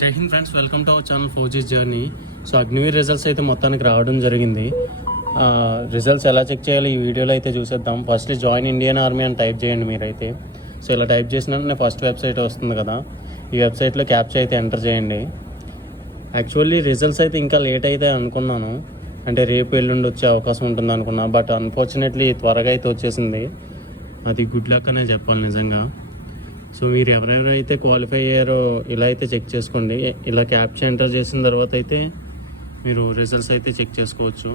జై Hind friends, welcome to our channel 4G journey. So Agniveer results అయితే మొత్తానికి రావడం జరిగింది. రిజల్ట్స్ ఎలా చెక్ చేయాలి ఈ వీడియోలో అయితే చూసేద్దాం. ఫస్ట్ జాయిన్ ఇండియన్ ఆర్మీ అని టైప్ చేయండి మీరైతే. సో ఇలా టైప్ చేసినట్టు ఫస్ట్ వెబ్సైట్ వస్తుంది కదా, ఈ వెబ్సైట్లో క్యాప్చా అయితే ఎంటర్ చేయండి. యాక్చువల్లీ రిజల్ట్స్ అయితే ఇంకా లేట్ అయితే అనుకున్నాను, అంటే రేపు ఎల్లుండి వచ్చే అవకాశం ఉంటుంది అనుకున్నా. బట్ అన్ఫార్చునేట్లీ త్వరగా అయితే వచ్చేసింది. అది గుడ్ లక్ అనే చెప్పాలి నిజంగా. సో మీరు ఎవరెవరైతే క్వాలిఫై అయ్యారో ఇలా అయితే చెక్ చేసుకోండి. ఇలా క్యాప్చా ఎంటర్ చేసిన తర్వాత అయితే మీరు రిజల్ట్స్ అయితే చెక్ చేసుకోవచ్చు.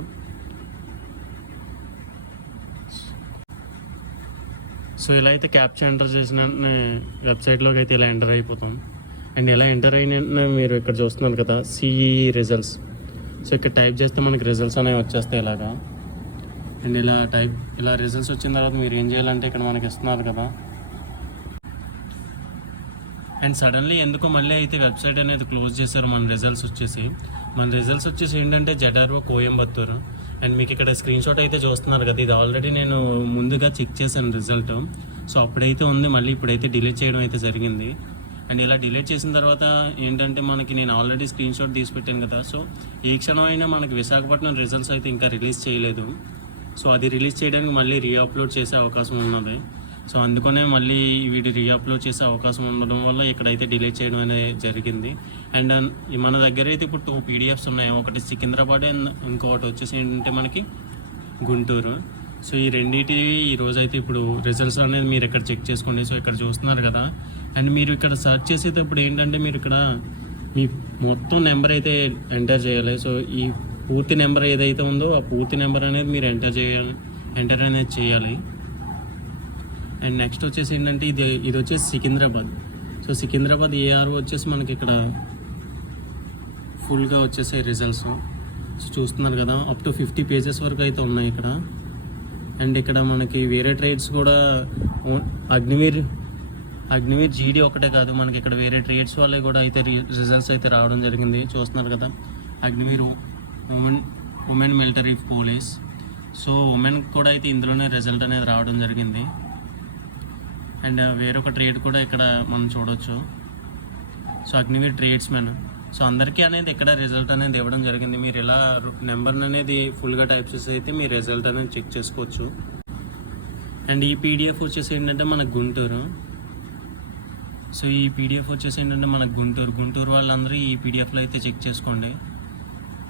సో ఇలా అయితే క్యాప్చా ఎంటర్ చేసిన వెబ్సైట్లోకి అయితే ఇలా ఎంటర్ అయిపోతాం. అండ్ ఇలా ఎంటర్ అయిన మీరు ఇక్కడ చూస్తున్నారు కదా సిఈ రిజల్ట్స్. సో ఇక్కడ టైప్ చేస్తే మనకి రిజల్ట్స్ అనేవి వచ్చేస్తాయి ఇలాగా. అండ్ ఇలా రిజల్ట్స్ వచ్చిన తర్వాత మీరు ఏం చేయాలంటే ఇక్కడ మనకి ఇస్తున్నారు కదా. అండ్ సడన్లీ ఎందుకో మళ్ళీ అయితే వెబ్సైట్ అనేది క్లోజ్ చేశారు. మన రిజల్ట్స్ వచ్చేసి ఏంటంటే జడార్వో కోయంబత్తూరు. అండ్ మీకు ఇక్కడ స్క్రీన్ షాట్ అయితే చూస్తున్నారు కదా, ఇది ఆల్రెడీ నేను ముందుగా చెక్ చేశాను రిజల్ట్. సో అప్పుడైతే ఉంది, మళ్ళీ ఇప్పుడైతే డిలీట్ చేయడం అయితే జరిగింది. అండ్ ఇలా డిలీట్ చేసిన తర్వాత ఏంటంటే మనకి నేను ఆల్రెడీ స్క్రీన్ షాట్ తీసి పెట్టాను కదా. సో ఏ క్షణం అయినా మనకి విశాఖపట్నం రిజల్ట్స్ అయితే ఇంకా రిలీజ్ చేయలేదు. సో అది రిలీజ్ చేయడానికి మళ్ళీ రీఅప్లోడ్ చేసే అవకాశం ఉన్నది. సో అందుకనే మళ్ళీ వీటి రీఅప్లోడ్ చేసే అవకాశం ఉండడం వల్ల ఇక్కడైతే డిలీట్ చేయడం అనేది జరిగింది. అండ్ మన దగ్గర అయితే ఇప్పుడు 2 PDFs ఉన్నాయి, ఒకటి సికింద్రాబాద్ అండ్ ఇంకొకటి వచ్చేసి ఏంటంటే మనకి గుంటూరు. సో ఈ రెండింటి ఈరోజు అయితే ఇప్పుడు రిజల్ట్స్ అనేది మీరు ఇక్కడ చెక్ చేసుకోండి. సో ఇక్కడ చూస్తున్నారు కదా. అండ్ మీరు ఇక్కడ సెర్చ్ చేసేటప్పుడు ఏంటంటే మీరు ఇక్కడ మీ మొత్తం నెంబర్ అయితే ఎంటర్ చేయాలి. సో ఈ పూర్తి నెంబర్ ఏదైతే ఉందో ఆ పూర్తి నెంబర్ అనేది మీరు ఎంటర్ అనేది చేయాలి. అండ్ నెక్స్ట్ వచ్చేసి ఏంటంటే ఇది వచ్చేసి సికింద్రాబాద్. సో సికింద్రాబాద్ ఏఆర్ఓ వచ్చేసి మనకి ఇక్కడ ఫుల్గా వచ్చేసే రిజల్ట్స్. సో చూస్తున్నారు కదా, అప్ టు 50 పేజెస్ వరకు అయితే ఉన్నాయి ఇక్కడ. అండ్ ఇక్కడ మనకి వేరే ట్రేడ్స్ కూడా అగ్నివీర్ జీడీ ఒకటే కాదు, మనకి ఇక్కడ వేరే ట్రేడ్స్ వాళ్ళే కూడా అయితే రిజల్ట్స్ అయితే రావడం జరిగింది. చూస్తున్నారు కదా, Agniveer women military police. So women కూడా అయితే ఇందులోనే రిజల్ట్ అనేది రావడం జరిగింది. అండ్ వేరొక ట్రేడ్ కూడా ఇక్కడ మనం చూడవచ్చు. So Agniveer tradesmen. సో అందరికీ అనేది ఇక్కడ రిజల్ట్ అనేది ఇవ్వడం జరిగింది. మీరు ఇలా నెంబర్ అనేది ఫుల్గా టైప్ చేసి అయితే మీ రిజల్ట్ అనేది చెక్ చేసుకోవచ్చు. అండ్ ఈ పీడిఎఫ్ వచ్చేసి ఏంటంటే మనకు గుంటూరు. సో ఈ పీడిఎఫ్ వచ్చేసి ఏంటంటే మనకు గుంటూరు వాళ్ళందరూ ఈ పీడిఎఫ్లో అయితే చెక్ చేసుకోండి.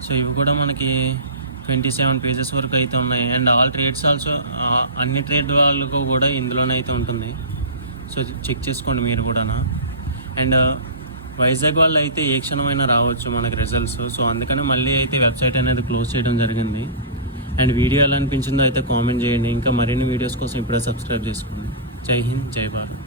సో ఇవి కూడా మనకి 27 పేజెస్ వరకు అయితే ఉన్నాయి. అండ్ ఆల్ ట్రేడ్స్ ఆల్సో అన్ని ట్రేడ్ వాళ్ళకు కూడా ఇందులోనే అయితే ఉంటుంది. సో చెక్ చేసుకోండి మీరు కూడా. అండ్ వైజాగ్ వాళ్ళు అయితే ఏ క్షణమైనా రావచ్చు మనకి రిజల్ట్స్. సో అందుకని మళ్ళీ అయితే వెబ్సైట్ అనేది క్లోజ్ చేయడం జరిగింది. అండ్ వీడియో ఎలా అనిపించిందో అయితే కామెంట్ చేయండి. ఇంకా మరిన్ని వీడియోస్ కోసం ఇప్పుడే సబ్స్క్రైబ్ చేసుకోండి. జై హింద్, జై భారత్.